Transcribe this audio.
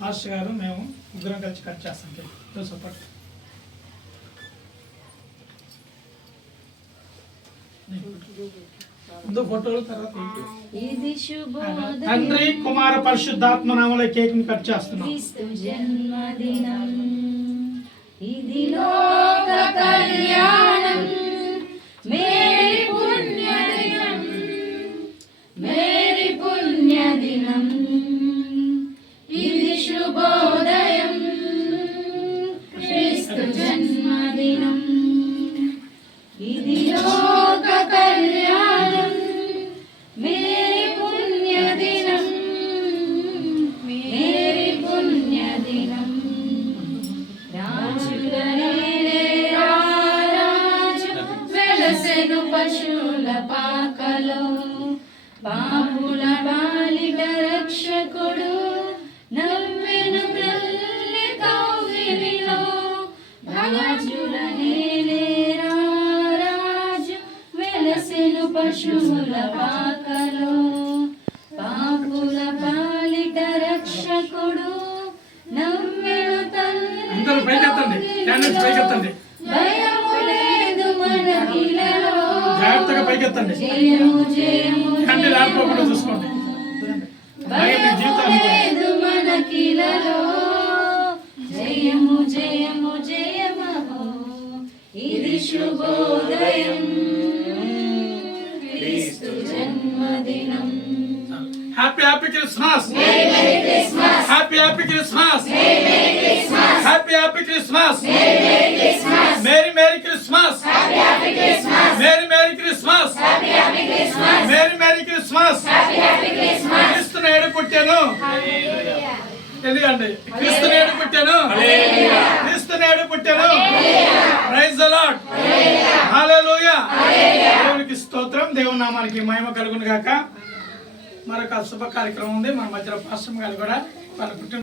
Master గారు మేము ముగ్గురం కలిసి కట్ చేస్తాం. సపోర్ట్. ముందు ఫోటోలు తర్వాత ఏంటి? ఇది శుభోదయం. తండ్రి కుమార పరిశుద్ధాత్మ నామలో కేక్ని కట్ చేస్తున్నాం. ఇది క్రీస్తు జన్మదినం ఇది లోక కళ్యాణం మేరీ పుణ్యదినం మేరీ పుణ్యదినం రాజులనేలే రారాజు వెలసెను పశువుల పాకలో పాపుల పశువుల పాకలో పాపుల బాలిక రక్షకుడు తల్లి పైకెత్తండి భయము లేదు మనకిలలో జాగ్రత్తగా పైకెత్తండి జయము జయము క్యాండిల్ ఆడుకోకుండా చూసుకోండి. అలాగే మీ భయము జీవితాన్ని లేదు మనకిలలో జయము జయము జయమహో ఇది శుభోదయం. జన్మదినం happy happy Christmas happy happy Christmas happy happy Christmas merry merry Christmas merry merry Christmas merry merry Christmas క్రీస్తు నేడు పుట్టాను. ఎందుకండి క్రీస్తు నేడు పుట్టాను. క్రీస్తు నేడు పుట్టాను. ప్రైజ్ అలాట్ దేవుని నామానికి మహిమ కలుగును గాక. మరొక శుభ కార్యక్రమం ఉంది. మన మధ్యలో పాశ్రమ గారు కూడా వాళ్ళ పుట్టిన